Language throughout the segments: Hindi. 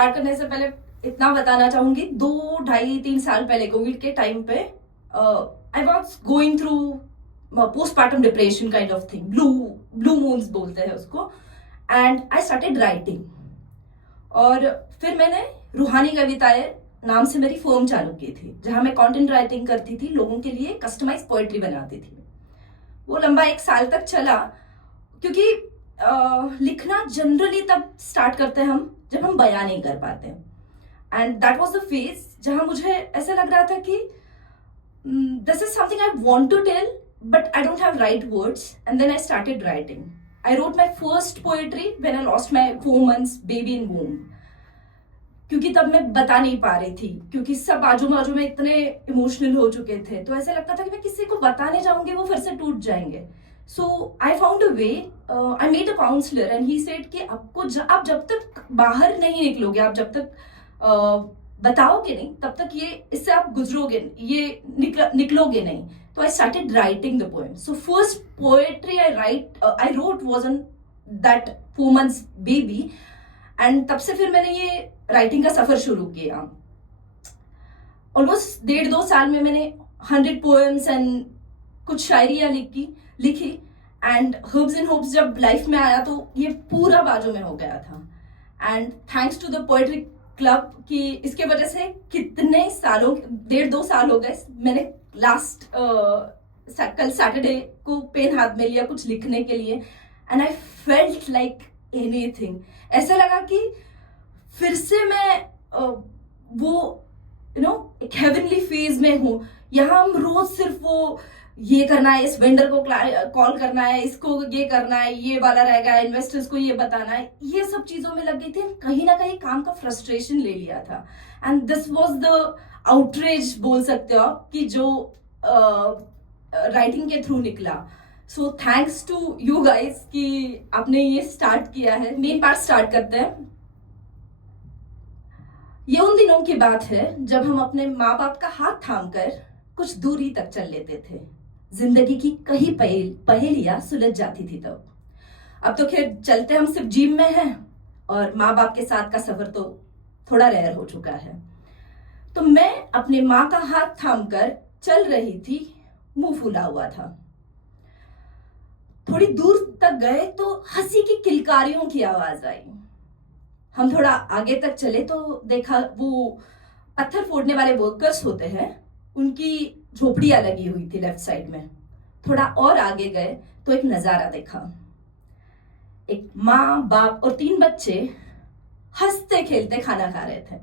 स्टार्ट करने से पहले इतना बताना चाहूंगी, 2 ढाई 3 साल पहले कोविड के टाइम पे I was going through postmortem depression kind of thing, blue moons बोलते हैं उसको, एंड आई स्टार्टेड राइटिंग। और फिर मैंने रूहानी कविताएं नाम से मेरी फर्म चालू की थी, जहां मैं कंटेंट राइटिंग करती थी, लोगों के लिए कस्टमाइज पोएट्री बनाती थी। वो लंबा 1 साल तक चला, क्योंकि लिखना जनरली तब स्टार्ट करते हैं हम जब हम बयां नहीं कर पाते। And that was the phase जहां मुझे ऐसा लग रहा था कि this is something I want to tell but I don't have right words, and then I started writing. I wrote my first poetry when I lost my 4 months baby in womb, क्योंकि तब मैं बता नहीं पा रही थी, क्योंकि सब आजू बाजू में इतने इमोशनल हो चुके थे, तो ऐसा लगता था कि मैं किसी को बताने जाऊंगी वो फिर से टूट जाएंगे। So I found a way, I met a counsellor and he said कि आपको आप जब तक बाहर नहीं निकलोगे, आप जब तक बताओगे नहीं, तब तक ये इससे आप गुजरोगे, ये निकलोगे नहीं। तो आई started writing the poem. So first poetry I wrote was on that 4 months baby, and तब से फिर मैंने ये राइटिंग का सफर शुरू किया। ऑलमोस्ट 1.5-2 साल में मैंने 100 पोएम्स एंड कुछ शायरियां लिखी एंड हर्ब्स एंड होप्स जब लाइफ में आया तो ये पूरा बाजू में हो गया था। And thanks to the poetry club कि इसके वजह से कितने सालों 1.5-2 साल हो गए, मैंने लास्ट कल सैटरडे को पेन हाथ में लिया कुछ लिखने के लिए, and I felt like anything. ऐसा लगा कि फिर से मैं वो एक हेवनली फेज में हूँ। यहाँ हम रोज सिर्फ वो ये करना है, इस वेंडर को कॉल करना है, इसको ये करना है, ये वाला रह गया, इन्वेस्टर्स को ये बताना है, ये सब चीजों में लग गई थी। कहीं ना कहीं काम का फ्रस्ट्रेशन ले लिया था, and this was the outrage बोल सकते हो आप, कि जो राइटिंग के थ्रू निकला। So thanks to you guys कि आपने ये स्टार्ट किया है। मेन पार्ट स्टार्ट करते हैं। ये उन दिनों की बात है जब हम अपने माँ बाप का हाथ थामकर कुछ दूरी तक चल लेते थे। जिंदगी की कई पहेलियां सुलझ जाती थी तब। अब तो खैर चलते हम सिर्फ जिम में हैं, और माँ बाप के साथ का सफर तो थोड़ा रेयर हो चुका है। तो मैं अपने माँ का हाथ थामकर चल रही थी, मुंह फूला हुआ था। थोड़ी दूर तक गए तो हंसी की किलकारियों की आवाज आई। हम थोड़ा आगे तक चले तो देखा वो पत्थर फोड़ने वाले वर्कर्स होते हैं, उनकी झोपड़ियां लगी हुई थी लेफ्ट साइड में। थोड़ा और आगे गए तो एक नजारा देखा। एक माँ बाप और 3 बच्चे हंसते खेलते खाना खा रहे थे।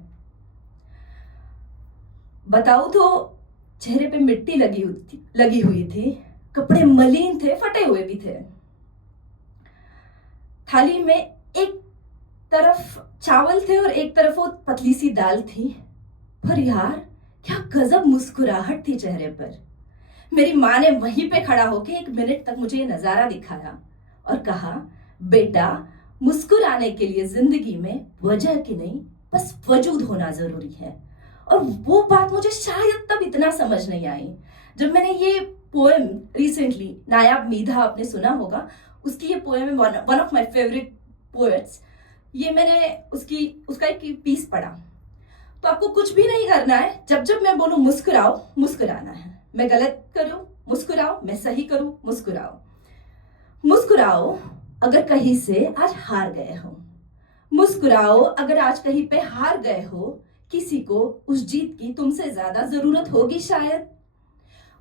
बताऊं तो चेहरे पे मिट्टी लगी हुई थी, कपड़े मलिन थे, फटे हुए भी थे। थाली में एक तरफ चावल थे और एक तरफ वो पतली सी दाल थी, पर यार क्या गजब मुस्कुराहट थी चेहरे पर। मेरी माँ ने वहीं पे खड़ा होकर 1 मिनट तक मुझे ये नजारा दिखाया और कहा, बेटा मुस्कुराने के लिए जिंदगी में वजह की नहीं, बस वजूद होना जरूरी है। और वो बात मुझे शायद तब इतना समझ नहीं आई। जब मैंने ये पोएम रिसेंटली, नायाब मीधा आपने सुना होगा, उसकी ये पोएम है, one of my favourite poets. ये मैंने उसका एक पीस पढ़ा। तो आपको कुछ भी नहीं करना है, जब जब मैं बोलूं मुस्कुराओ, मुस्कुराना है। मैं गलत करूं, मुस्कुराओ, मैं सही करूं, मुस्कुराओ। मुस्कुराओ अगर कहीं से आज हार गए हो, मुस्कुराओ अगर आज कहीं पे हार गए हो, किसी को उस जीत की तुमसे ज्यादा जरूरत होगी शायद।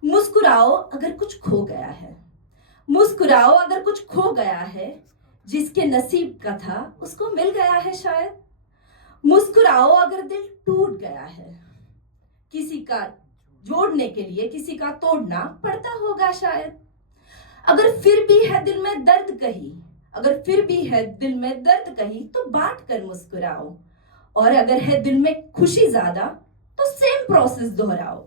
मुस्कुराओ अगर कुछ खो गया है, मुस्कुराओ अगर कुछ खो गया है, जिसके नसीब का था उसको मिल गया है शायद। मुस्कुराओ अगर दिल टूट गया है, किसी का जोड़ने के लिए किसी का तोड़ना पड़ता होगा शायद। अगर फिर भी है दिल में दर्द कहीं, अगर फिर भी है दिल में दर्द कहीं, तो बांट कर मुस्कुराओ। और अगर है दिल में खुशी ज्यादा तो सेम प्रोसेस दोहराओ।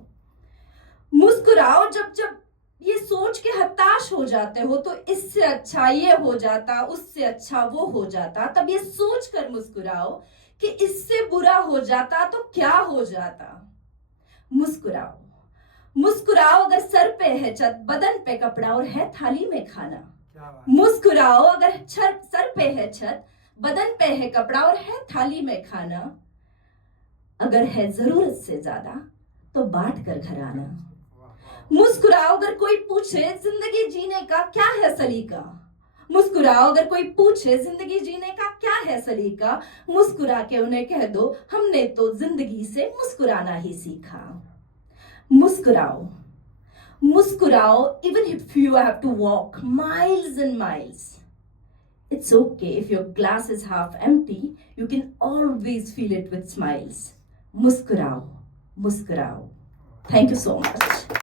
मुस्कुराओ जब जब ये सोच के हताश हो जाते हो तो इससे अच्छा ये हो जाता, उससे अच्छा वो हो जाता, तब ये सोच कर मुस्कुराओ कि इससे बुरा हो जाता तो क्या हो जाता। मुस्कुराओ, मुस्कुराओ अगर सर पे है छत, बदन पे कपड़ा और है थाली में खाना। मुस्कुराओ अगर सर पे है छत, बदन पे है कपड़ा और है थाली में खाना। अगर है जरूरत से ज्यादा तो बांट कर घर आना। मुस्कुराओ अगर कोई पूछे जिंदगी जीने का क्या है सलीका। मुस्कुराओ अगर कोई पूछे जिंदगी जीने का क्या है सलीका। मुस्कुरा के उन्हें कह दो हमने तो जिंदगी से मुस्कुराना ही सीखा। मुस्कुराओ मुस्कुराओ even if you have to walk miles and miles. It's okay if your glass is half empty, you can always fill it with smiles. Muskurao, muskurao. Thank you so much.